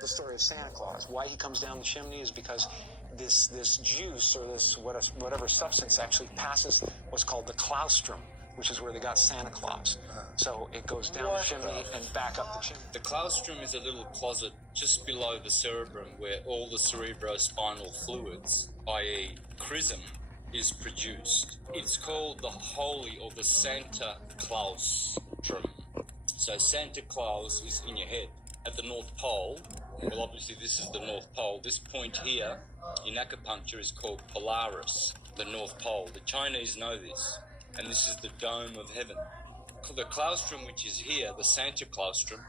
the story of Santa Claus. Why he comes down the chimney is because this juice or this whatever substance actually passes what's called the claustrum, which is where they got Santa Claus. So it goes down the chimney and back up the chimney. The claustrum is a little closet just below the cerebrum where all the cerebrospinal fluids, i.e. chrism, is produced. It's called the Holy or the Santa Claustrum. So Santa Claus is in your head. At the North Pole, well obviously this is the North Pole, this point here in acupuncture is called Polaris, the North Pole. The Chinese know this, and this is the dome of heaven. The claustrum, which is here, the Santa Claustrum,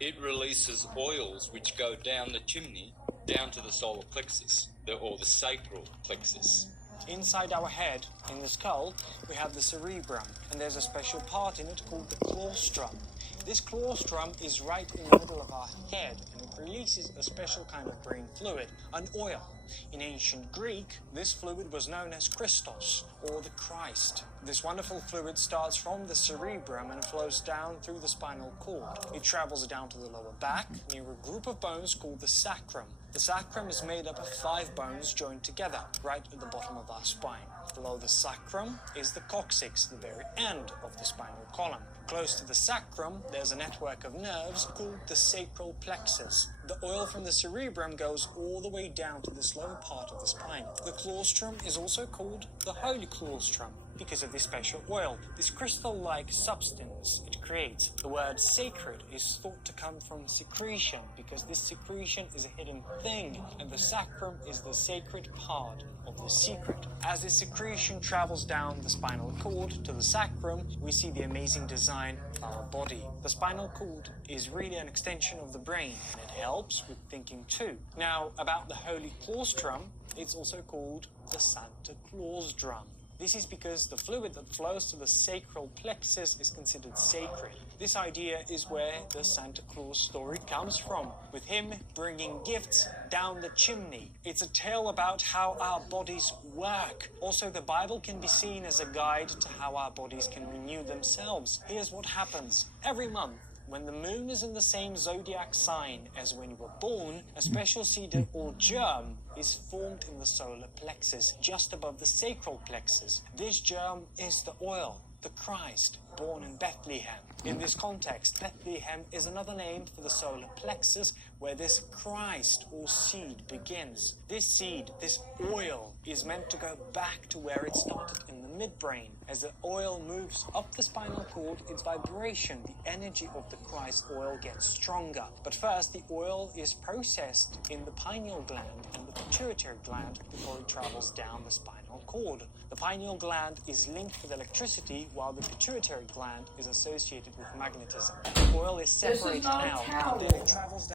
it releases oils which go down the chimney, down to the solar plexus, or the sacral plexus. Inside our head, in the skull, we have the cerebrum, and there's a special part in it called the claustrum. This claustrum is right in the middle of our head, and it releases a special kind of brain fluid, an oil. In ancient Greek, this fluid was known as Christos, or the Christ. This wonderful fluid starts from the cerebrum and flows down through the spinal cord. It travels down to the lower back, near a group of bones called the sacrum. The sacrum is made up of 5 bones joined together, right at the bottom of our spine. Below the sacrum is the coccyx, the very end of the spinal column. Close to the sacrum, there's a network of nerves called the sacral plexus. The oil from the cerebrum goes all the way down to this lower part of the spine. The claustrum is also called the holy claustrum because of this special oil, this crystal-like substance it creates. The word sacred is thought to come from secretion because this secretion is a hidden thing, and the sacrum is the sacred part of the secret. As this secretion travels down the spinal cord to the sacrum, we see the amazing design of our body. The spinal cord is really an extension of the brain, and it helps with thinking too. Now, about the holy claustrum, it's also called the Santa Claus drum. This is because the fluid that flows to the sacral plexus is considered sacred. This idea is where the Santa Claus story comes from, with him bringing gifts down the chimney. It's a tale about how our bodies work. Also, the Bible can be seen as a guide to how our bodies can renew themselves. Here's what happens. Every month, when the moon is in the same zodiac sign as when you were born, a special seed or germ is formed in the solar plexus, just above the sacral plexus. This germ is the oil, the Christ, born in Bethlehem. In this context, Bethlehem is another name for the solar plexus where this Christ or seed begins. This seed, this oil, is meant to go back to where it started in the midbrain. As the oil moves up the spinal cord, its vibration, the energy of the Christ oil gets stronger. But first, the oil is processed in the pineal gland and the pituitary gland before it travels down the spinal cord. The pineal gland is linked with electricity, while the pituitary gland is associated with magnetism. The oil is separated out, and then it travels down